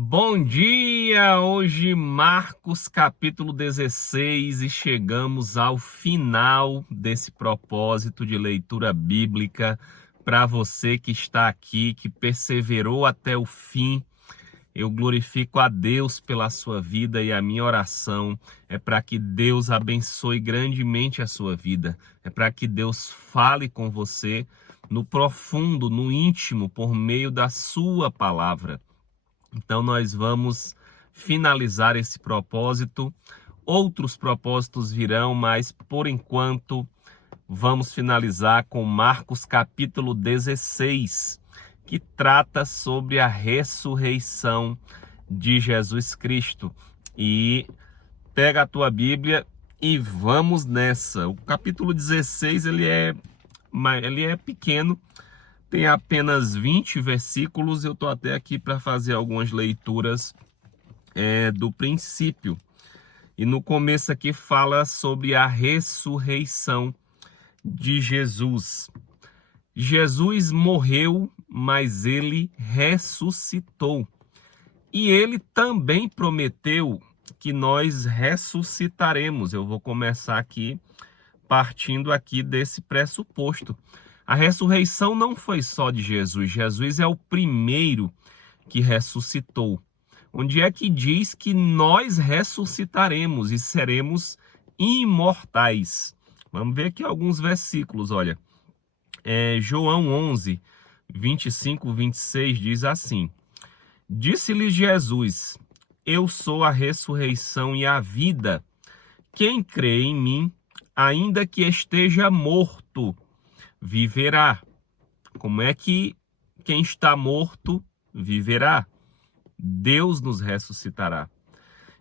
Bom dia! Hoje Marcos capítulo 16 e chegamos ao final desse propósito de leitura bíblica. Para você que está aqui, que perseverou até o fim, eu glorifico a Deus pela sua vida e a minha oração é para que Deus abençoe grandemente a sua vida. É para que Deus fale com você no profundo, no íntimo, por meio da sua palavra. Então nós vamos finalizar esse propósito. Outros propósitos virão, mas por enquanto vamos finalizar com Marcos capítulo 16, que trata sobre a ressurreição de Jesus Cristo. E pega a tua Bíblia e vamos nessa. O capítulo 16 ele é pequeno. Tem apenas 20 versículos, eu estou até aqui para fazer algumas leituras do princípio. E no começo aqui fala sobre a ressurreição de Jesus. Jesus morreu, mas ele ressuscitou. E ele também prometeu que nós ressuscitaremos. Eu vou começar aqui, partindo aqui desse pressuposto. A ressurreição não foi só de Jesus. Jesus é o primeiro que ressuscitou. Onde é que diz que nós ressuscitaremos e seremos imortais? Vamos ver aqui alguns versículos, olha. João 11, 25, 26 diz assim: Disse-lhes Jesus, eu sou a ressurreição e a vida. Quem crê em mim, ainda que esteja morto, viverá. Como é que quem está morto viverá? Deus nos ressuscitará.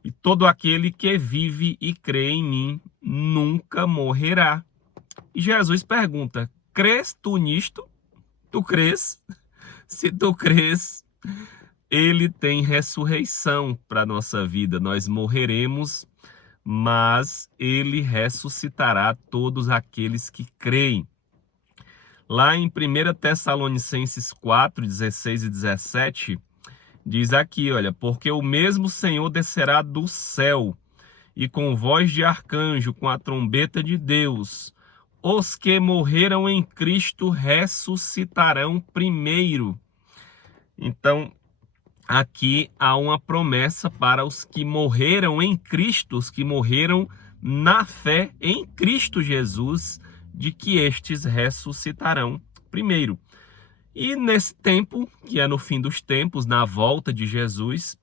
E todo aquele que vive e crê em mim nunca morrerá. E Jesus pergunta: crês tu nisto? Tu crês? Se tu crês, ele tem ressurreição para a nossa vida. Nós morreremos, mas ele ressuscitará todos aqueles que creem. Lá em 1 Tessalonicenses 4, 16 e 17, diz aqui, olha, porque o mesmo Senhor descerá do céu, e com voz de arcanjo, com a trombeta de Deus, os que morreram em Cristo ressuscitarão primeiro. Então, aqui há uma promessa para os que morreram em Cristo, os que morreram na fé em Cristo Jesus, de que estes ressuscitarão primeiro. E nesse tempo, que é no fim dos tempos, na volta de Jesus,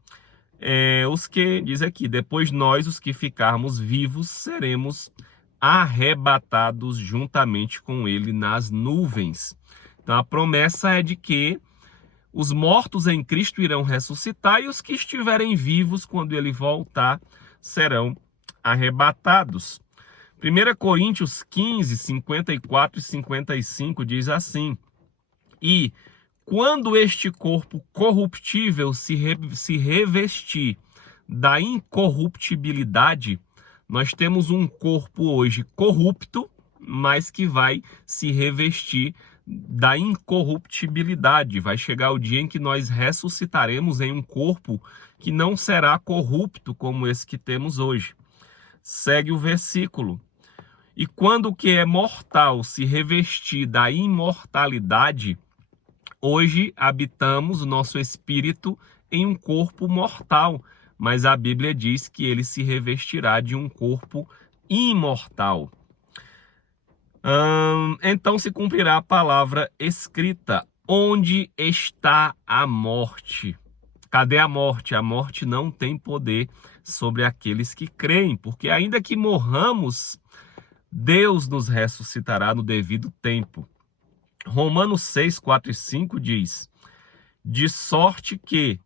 os que, diz aqui, depois nós, os que ficarmos vivos, seremos arrebatados juntamente com ele nas nuvens. Então a promessa é de que os mortos em Cristo irão ressuscitar e os que estiverem vivos, quando ele voltar, serão arrebatados. 1 Coríntios 15, 54 e 55 diz assim: E quando este corpo corruptível se revestir da incorruptibilidade, nós temos um corpo hoje corrupto, mas que vai se revestir da incorruptibilidade. Vai chegar o dia em que nós ressuscitaremos em um corpo que não será corrupto como esse que temos hoje. Segue o versículo. E quando o que é mortal se revestir da imortalidade, hoje habitamos o nosso espírito em um corpo mortal, mas a Bíblia diz que ele se revestirá de um corpo imortal. Então se cumprirá a palavra escrita: onde está a morte? Cadê a morte? A morte não tem poder sobre aqueles que creem, porque ainda que morramos, Deus nos ressuscitará no devido tempo. Romanos 6, 4 e 5 diz: de sorte que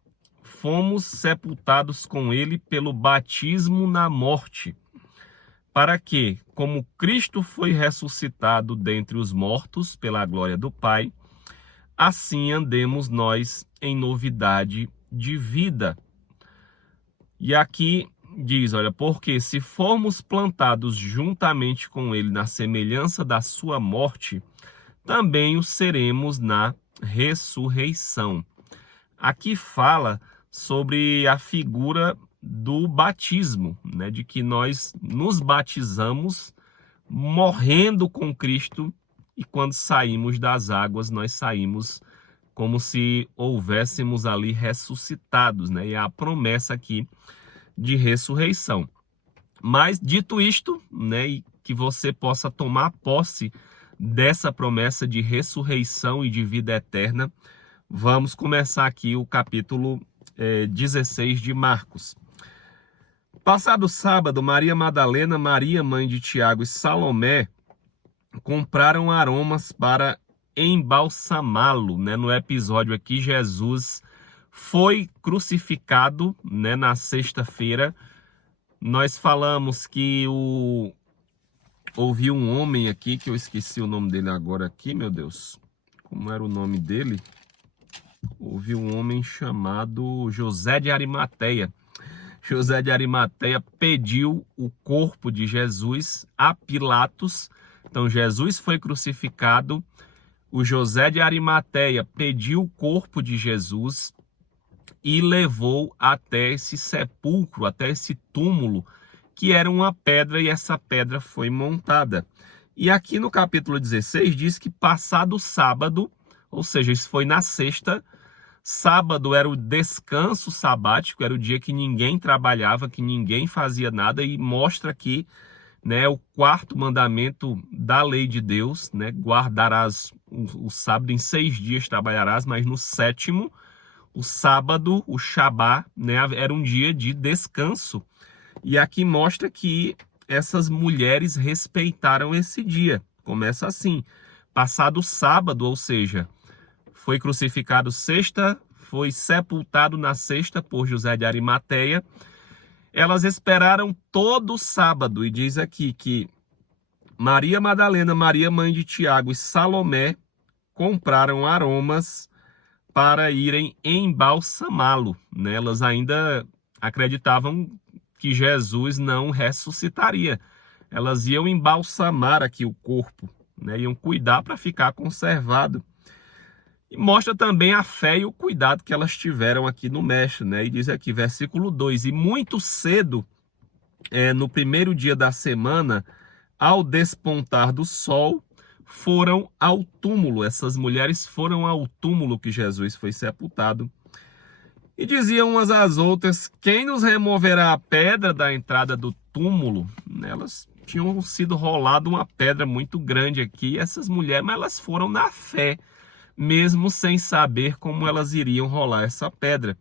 fomos sepultados com ele pelo batismo na morte, para que, como Cristo foi ressuscitado dentre os mortos pela glória do Pai, assim andemos nós em novidade de vida. E aqui diz, olha, porque se formos plantados juntamente com ele na semelhança da sua morte, também o seremos na ressurreição. Aqui fala sobre a figura do batismo, né? De que nós nos batizamos morrendo com Cristo e quando saímos das águas, nós saímos como se houvéssemos ali ressuscitados, né? E a promessa aqui de ressurreição. Mas dito isto, né, e que você possa tomar posse dessa promessa de ressurreição e de vida eterna, vamos começar aqui o capítulo 16 de Marcos. Passado sábado, Maria Madalena, Maria, mãe de Tiago e Salomé compraram aromas para embalsamá-lo, né? No episódio aqui, Jesus foi crucificado, né, na sexta-feira. Nós falamos que houve um homem aqui, que eu esqueci o nome dele agora aqui, meu Deus. Como era o nome dele? Houve um homem chamado José de Arimateia. José de Arimateia pediu o corpo de Jesus a Pilatos. Então Jesus foi crucificado, o José de Arimateia pediu o corpo de Jesus e levou até esse sepulcro, até esse túmulo, que era uma pedra, e essa pedra foi montada. E aqui no capítulo 16 diz que passado o sábado, ou seja, isso foi na sexta, sábado era o descanso sabático, era o dia que ninguém trabalhava, que ninguém fazia nada, e mostra aqui, né, o quarto mandamento da lei de Deus, né, guardarás o sábado, em 6 dias trabalharás, mas no sétimo, o sábado, o Shabá, né, era um dia de descanso. E aqui mostra que essas mulheres respeitaram esse dia. Começa assim, passado o sábado, ou seja, foi crucificado sexta, foi sepultado na sexta por José de Arimateia. Elas esperaram todo o sábado, e diz aqui que Maria Madalena, Maria, mãe de Tiago e Salomé compraram aromas para irem embalsamá-lo, né? Elas ainda acreditavam que Jesus não ressuscitaria. Elas iam embalsamar aqui o corpo, né? Iam cuidar para ficar conservado. E mostra também a fé e o cuidado que elas tiveram aqui no Mestre, né? E diz aqui, versículo 2, e muito cedo, no primeiro dia da semana, ao despontar do sol, foram ao túmulo. Essas mulheres foram ao túmulo que Jesus foi sepultado. E diziam umas às outras, quem nos removerá a pedra da entrada do túmulo? Elas tinham sido rolado uma pedra muito grande aqui, essas mulheres, mas elas foram na fé, mesmo sem saber como elas iriam rolar essa pedra.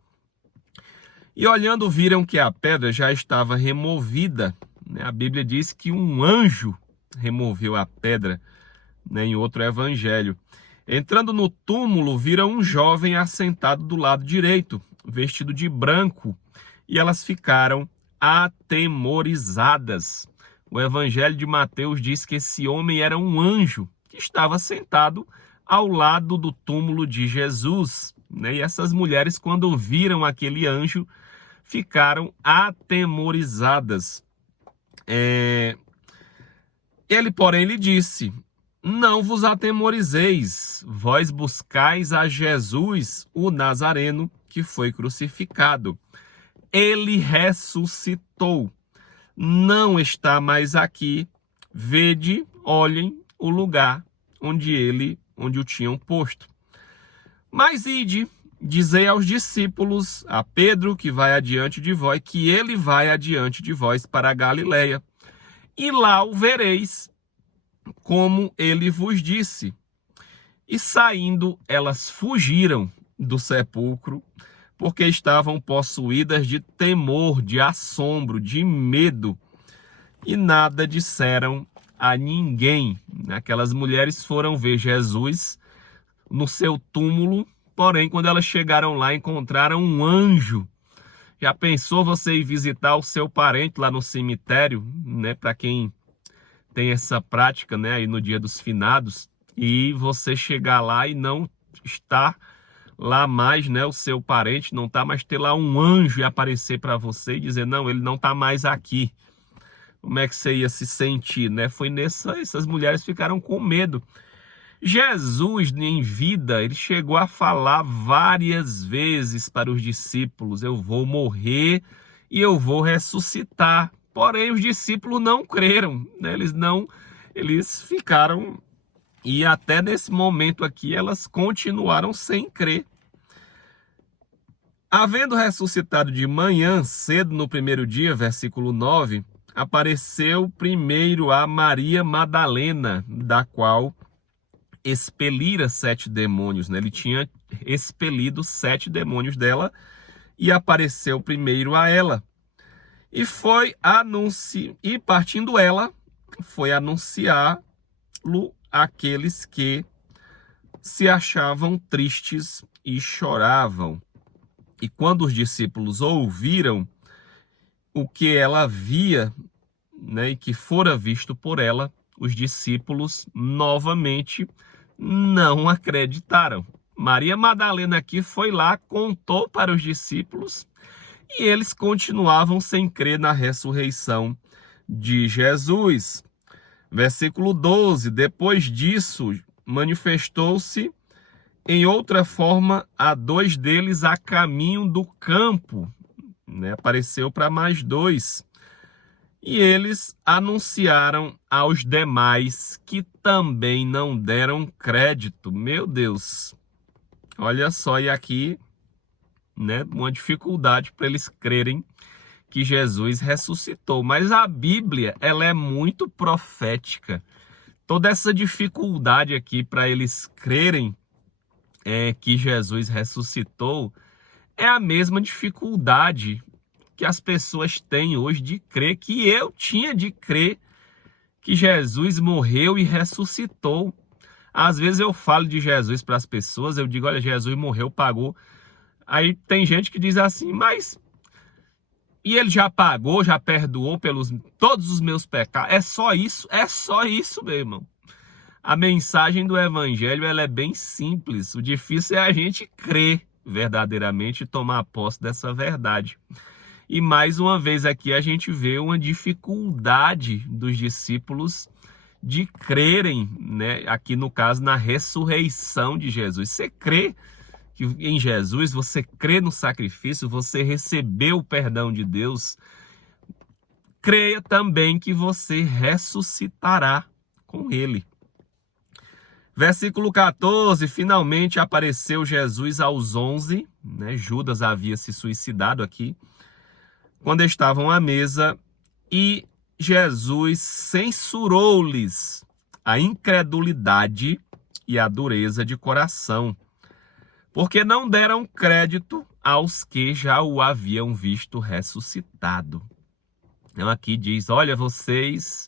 E olhando, viram que a pedra já estava removida, né? A Bíblia diz que um anjo removeu a pedra, né? Em outro evangelho. Entrando no túmulo, viram um jovem assentado do lado direito, vestido de branco, e elas ficaram atemorizadas. O evangelho de Mateus diz que esse homem era um anjo que estava sentado ao lado do túmulo de Jesus, né? E essas mulheres, quando viram aquele anjo, ficaram atemorizadas. Ele, porém, lhe disse, não vos atemorizeis, vós buscais a Jesus, o Nazareno, que foi crucificado. Ele ressuscitou, não está mais aqui, vede, olhem o lugar onde o tinham posto. Mas ide, dizei aos discípulos, a Pedro, que vai adiante de vós, que ele vai adiante de vós para a Galileia, e lá o vereis, como ele vos disse. E saindo, elas fugiram do sepulcro, porque estavam possuídas de temor, de assombro, de medo, e nada disseram a ninguém. Aquelas mulheres foram ver Jesus no seu túmulo, porém, quando elas chegaram lá, encontraram um anjo. Já pensou você ir visitar o seu parente lá no cemitério, né? Para quem tem essa prática, né? Aí no dia dos finados, e você chegar lá e não estar lá mais, né? O seu parente não tá mais, ter lá um anjo e aparecer para você e dizer, não, ele não tá mais aqui. Como é que você ia se sentir, né? Foi essas mulheres ficaram com medo. Jesus, em vida, ele chegou a falar várias vezes para os discípulos: eu vou morrer e eu vou ressuscitar. Porém, os discípulos não creram, né? Eles ficaram, e até nesse momento aqui, elas continuaram sem crer. Havendo ressuscitado de manhã, cedo no primeiro dia, versículo 9, apareceu primeiro a Maria Madalena, da qual expelira 7 demônios, né? Ele tinha expelido 7 demônios dela e apareceu primeiro a ela. E partindo ela, foi anunciá-lo àqueles que se achavam tristes e choravam. E quando os discípulos ouviram o que ela via, né, e que fora visto por ela, os discípulos novamente não acreditaram. Maria Madalena aqui foi lá, contou para os discípulos e eles continuavam sem crer na ressurreição de Jesus. Versículo 12: depois disso, manifestou-se em outra forma a 2 deles a caminho do campo, né? Apareceu para mais 2. E eles anunciaram aos demais, que também não deram crédito. Meu Deus, olha só, e aqui, né, uma dificuldade para eles crerem que Jesus ressuscitou. Mas a Bíblia, ela é muito profética. Toda essa dificuldade aqui para eles crerem que Jesus ressuscitou é a mesma dificuldade que as pessoas têm hoje de crer, que eu tinha de crer que Jesus morreu e ressuscitou. Às vezes eu falo de Jesus para as pessoas, eu digo, olha, Jesus morreu, pagou. Aí tem gente que diz assim, mas e ele já pagou, já perdoou pelos todos os meus pecados? É só isso, meu irmão. A mensagem do evangelho, ela é bem simples. O difícil é a gente crer verdadeiramente e tomar posse dessa verdade. E mais uma vez aqui a gente vê uma dificuldade dos discípulos de crerem, né? Aqui no caso, na ressurreição de Jesus. Você crê em Jesus, você crê no sacrifício, você recebeu o perdão de Deus, creia também que você ressuscitará com ele. Versículo 14, finalmente apareceu Jesus aos 11, né? Judas havia se suicidado aqui, quando estavam à mesa, e Jesus censurou-lhes a incredulidade e a dureza de coração, porque não deram crédito aos que já o haviam visto ressuscitado. Então aqui diz, olha, vocês...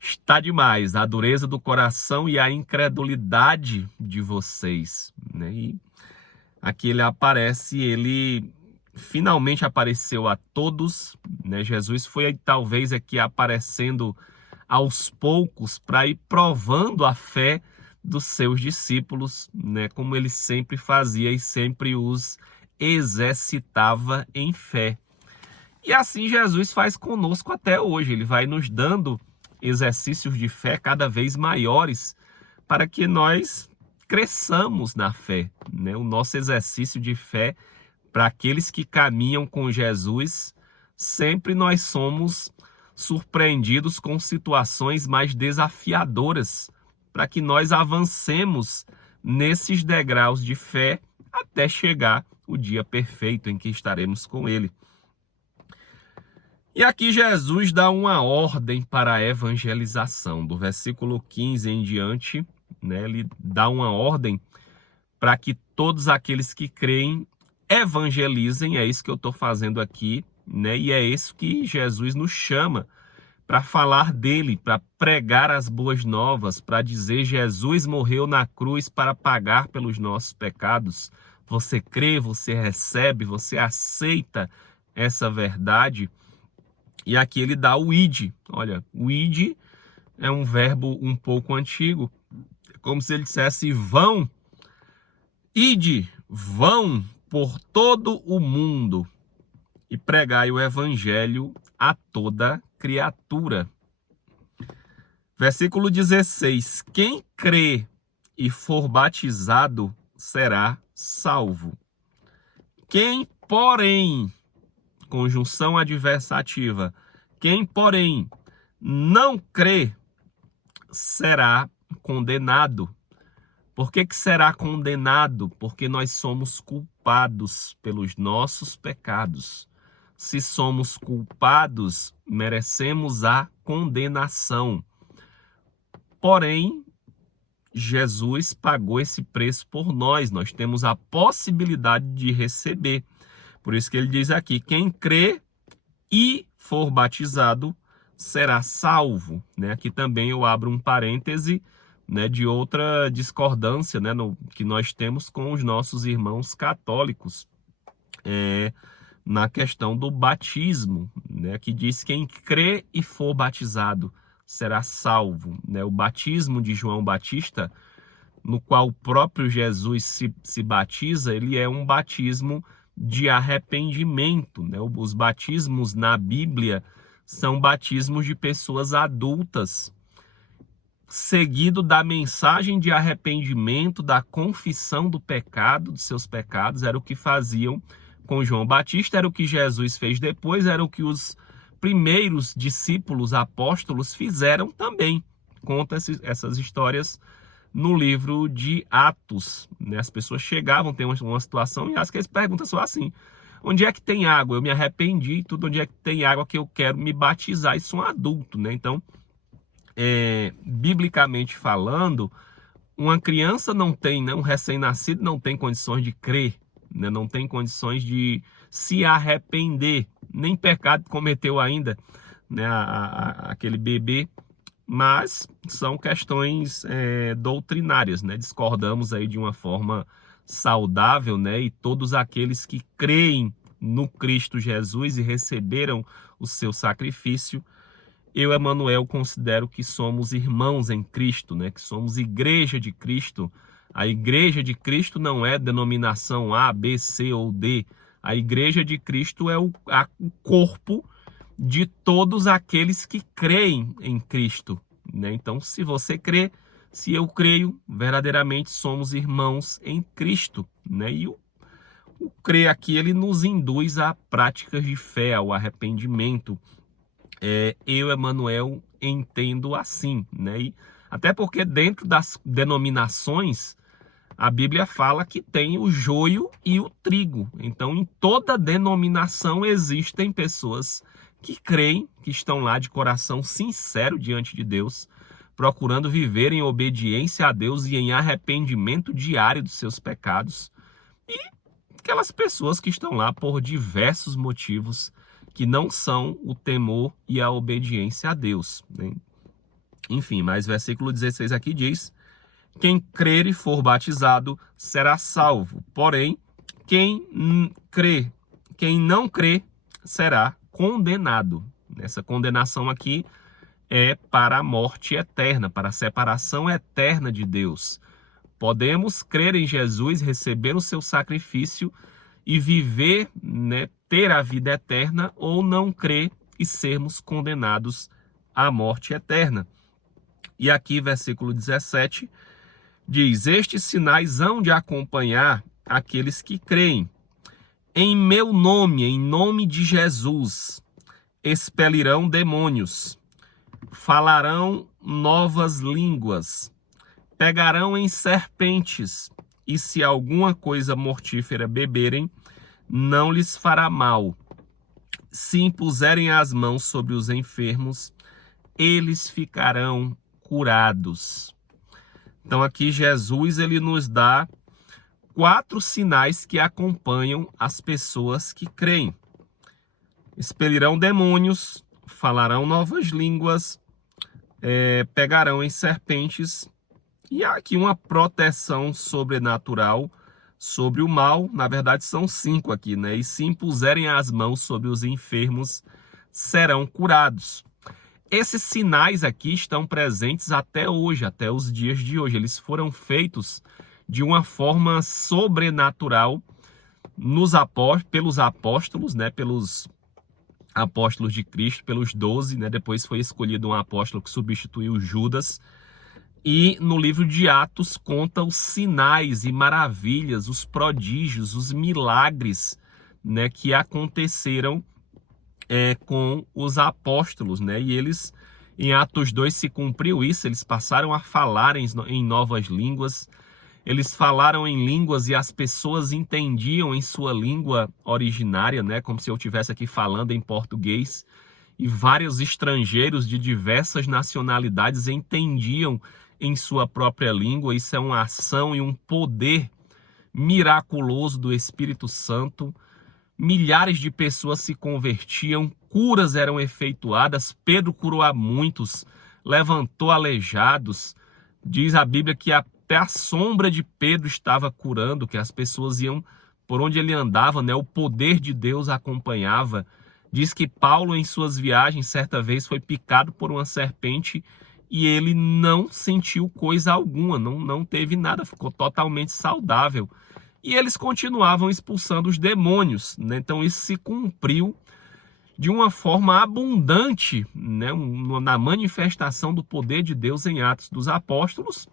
está demais a dureza do coração e a incredulidade de vocês, né? E aqui ele aparece, ele finalmente apareceu a todos, né? Jesus foi talvez aqui aparecendo aos poucos para ir provando a fé dos seus discípulos, né? Como ele sempre fazia e sempre os exercitava em fé. E assim Jesus faz conosco até hoje, ele vai nos dando exercícios de fé cada vez maiores para que nós cresçamos na fé, né? O nosso exercício de fé para aqueles que caminham com Jesus, sempre nós somos surpreendidos com situações mais desafiadoras, para que nós avancemos nesses degraus de fé até chegar o dia perfeito em que estaremos com ele. E aqui Jesus dá uma ordem para a evangelização. Do versículo 15 em diante, né, ele dá uma ordem para que todos aqueles que creem evangelizem. É isso que eu estou fazendo aqui, né? E é isso que Jesus nos chama para falar dele, para pregar as boas novas, para dizer Jesus morreu na cruz para pagar pelos nossos pecados. Você crê, você recebe, você aceita essa verdade. E aqui ele dá o ide. Olha, o ide é um verbo um pouco antigo. É como se ele dissesse vão. Ide, vão por todo o mundo e pregai o evangelho a toda criatura. Versículo 16. Quem crê e for batizado será salvo. Quem, porém, conjunção adversativa, quem, porém, não crê, será condenado. Por que será condenado? Porque nós somos culpados pelos nossos pecados. Se somos culpados, merecemos a condenação. Porém, Jesus pagou esse preço por nós. Nós temos a possibilidade de receber. Por isso que ele diz aqui, quem crê e for batizado será salvo. Aqui também eu abro um parêntese, de outra discordância, que nós temos com os nossos irmãos católicos, na questão do batismo, que diz quem crê e for batizado será salvo. O batismo de João Batista, no qual o próprio Jesus se batiza, ele é um batismo de arrependimento. Os batismos na Bíblia são batismos de pessoas adultas, seguido da mensagem de arrependimento, da confissão do pecado, dos seus pecados. Era o que faziam com João Batista, era o que Jesus fez depois, era o que os primeiros discípulos apóstolos fizeram também. Conta essas histórias no livro de Atos. As pessoas chegavam, tem uma situação, e acho que eles perguntam só assim, onde é que tem água? Eu me arrependi, tudo, onde é que tem água que eu quero me batizar? Isso é um adulto, Então, biblicamente falando, uma criança não tem, um recém-nascido não tem condições de crer, não tem condições de se arrepender, nem pecado cometeu ainda, aquele bebê, mas são questões doutrinárias, discordamos aí de uma forma saudável, e todos aqueles que creem no Cristo Jesus e receberam o seu sacrifício, eu, Emanuel, considero que somos irmãos em Cristo, que somos igreja de Cristo. A igreja de Cristo não é denominação A, B, C ou D. A igreja de Cristo é o corpo de todos aqueles que creem em Cristo. Então, se você crê, se eu creio, verdadeiramente somos irmãos em Cristo. E o crer aqui, ele nos induz a práticas de fé, ao arrependimento. Eu, Emanuel, entendo assim, E até porque dentro das denominações, a Bíblia fala que tem o joio e o trigo. Então, em toda denominação existem pessoas que creem, que estão lá de coração sincero diante de Deus, procurando viver em obediência a Deus e em arrependimento diário dos seus pecados. E aquelas pessoas que estão lá por diversos motivos, que não são o temor e a obediência a Deus. Enfim, mas versículo 16 aqui diz, quem crer e for batizado será salvo. Porém, quem não crê será condenado. Essa condenação aqui é para a morte eterna, para a separação eterna de Deus. Podemos crer em Jesus, receber o seu sacrifício e viver, ter a vida eterna, ou não crer e sermos condenados à morte eterna. E aqui, versículo 17, diz, estes sinais hão de acompanhar aqueles que creem. Em meu nome, em nome de Jesus, expelirão demônios, falarão novas línguas, pegarão em serpentes, e se alguma coisa mortífera beberem, não lhes fará mal. Se impuserem as mãos sobre os enfermos, eles ficarão curados. Então aqui Jesus, ele nos dá 4 sinais que acompanham as pessoas que creem. Expelirão demônios, falarão novas línguas, pegarão em serpentes, e há aqui uma proteção sobrenatural sobre o mal. Na verdade são 5 aqui, E se impuserem as mãos sobre os enfermos, serão curados. Esses sinais aqui estão presentes até hoje, até os dias de hoje. Eles foram feitos de uma forma sobrenatural pelos apóstolos, pelos apóstolos de Cristo, pelos 12, Depois foi escolhido um apóstolo que substituiu Judas. E no livro de Atos conta os sinais e maravilhas, os prodígios, os milagres, né, que aconteceram com os apóstolos, né? E eles, em Atos 2 se cumpriu isso, eles passaram a falar em novas línguas, eles falaram em línguas e as pessoas entendiam em sua língua originária, né? Como se eu estivesse aqui falando em português, e vários estrangeiros de diversas nacionalidades entendiam em sua própria língua. Isso é uma ação e um poder miraculoso do Espírito Santo. Milhares de pessoas se convertiam, curas eram efetuadas, Pedro curou a muitos, levantou aleijados. Diz a Bíblia que até a sombra de Pedro estava curando, que as pessoas iam por onde ele andava, né? O poder de Deus acompanhava. Diz que Paulo, em suas viagens, certa vez foi picado por uma serpente e ele não sentiu coisa alguma, não teve nada, ficou totalmente saudável. E eles continuavam expulsando os demônios, né? Então isso se cumpriu de uma forma abundante, né? Na manifestação do poder de Deus em Atos dos Apóstolos.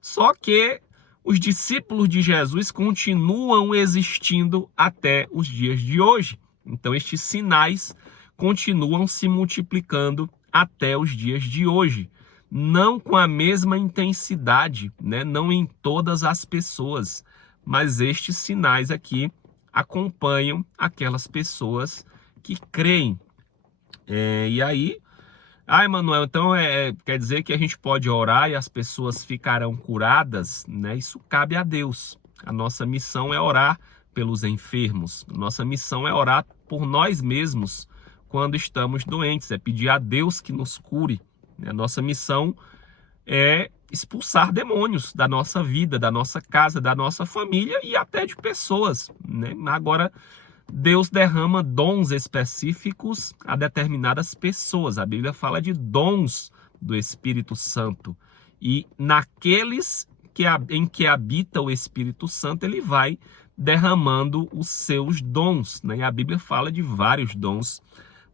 Só que os discípulos de Jesus continuam existindo até os dias de hoje. Então estes sinais continuam se multiplicando até os dias de hoje. Não com a mesma intensidade, né? Não em todas as pessoas, mas estes sinais aqui acompanham aquelas pessoas que creem. E aí, Emanuel, então quer dizer que a gente pode orar e as pessoas ficarão curadas, né? Isso cabe a Deus. A nossa missão é orar pelos enfermos. Nossa missão é orar por nós mesmos quando estamos doentes, é pedir a Deus que nos cure. A nossa missão é expulsar demônios da nossa vida, da nossa casa, da nossa família e até de pessoas, né? Agora, Deus derrama dons específicos a determinadas pessoas. A Bíblia fala de dons do Espírito Santo. E naqueles em que habita o Espírito Santo, ele vai derramando os seus dons, né? E a Bíblia fala de vários dons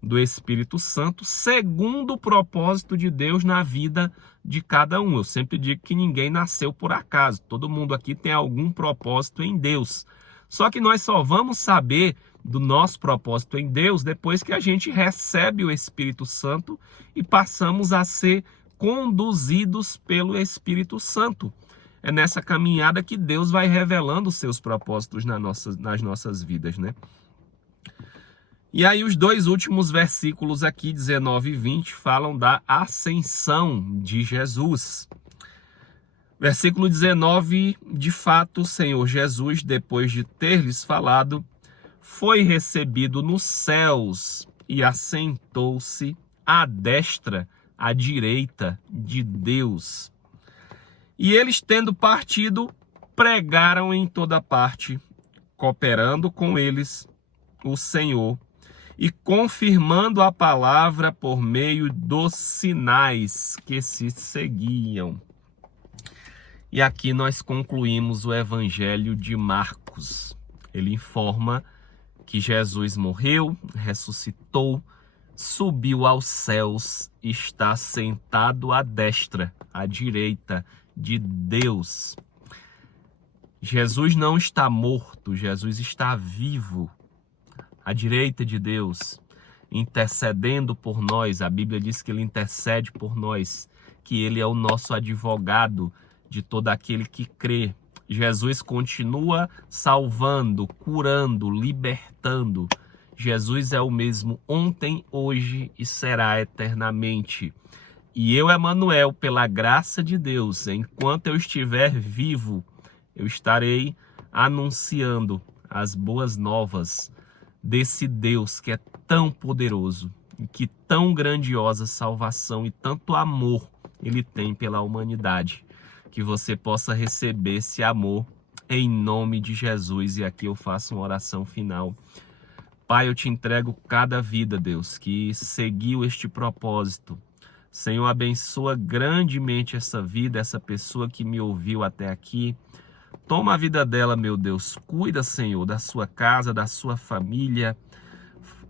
do Espírito Santo, segundo o propósito de Deus na vida de cada um. Eu sempre digo que ninguém nasceu por acaso. Todo mundo aqui tem algum propósito em Deus. Só que nós só vamos saber do nosso propósito em Deus depois que a gente recebe o Espírito Santo e passamos a ser conduzidos pelo Espírito Santo. É nessa caminhada que Deus vai revelando os seus propósitos nas nossas vidas, né? E aí os dois últimos versículos aqui, 19 e 20, falam da ascensão de Jesus. Versículo 19, de fato, o Senhor Jesus, depois de ter lhes falado, foi recebido nos céus e assentou-se à destra, à direita de Deus. E eles, tendo partido, pregaram em toda parte, cooperando com eles o Senhor e confirmando a palavra por meio dos sinais que se seguiam. E aqui nós concluímos o Evangelho de Marcos. Ele informa que Jesus morreu, ressuscitou, subiu aos céus e está sentado à destra, à direita de Deus. Jesus não está morto, Jesus está vivo, à direita de Deus, intercedendo por nós. A Bíblia diz que ele intercede por nós, que ele é o nosso advogado de todo aquele que crê. Jesus continua salvando, curando, libertando. Jesus é o mesmo ontem, hoje e será eternamente. E eu, Emanuel, pela graça de Deus, enquanto eu estiver vivo, eu estarei anunciando as boas novas desse Deus que é tão poderoso e que tão grandiosa salvação e tanto amor ele tem pela humanidade. Que você possa receber esse amor em nome de Jesus. E aqui eu faço uma oração final. Pai, eu te entrego cada vida, Deus, que seguiu este propósito. Senhor, abençoa grandemente essa vida, essa pessoa que me ouviu até aqui. Toma a vida dela, meu Deus. Cuida, Senhor, da sua casa, da sua família.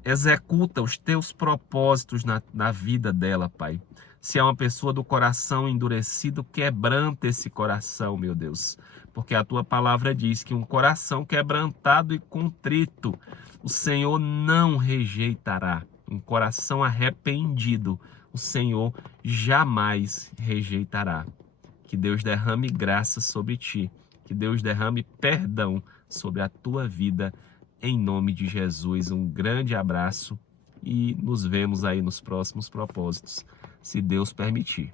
Executa os teus propósitos na vida dela, Pai. Se é uma pessoa do coração endurecido, quebranta esse coração, meu Deus. Porque a tua palavra diz que um coração quebrantado e contrito, o Senhor não rejeitará. Um coração arrependido, o Senhor jamais rejeitará. Que Deus derrame graça sobre ti. Que Deus derrame perdão sobre a tua vida. Em nome de Jesus, um grande abraço e nos vemos aí nos próximos propósitos, se Deus permitir.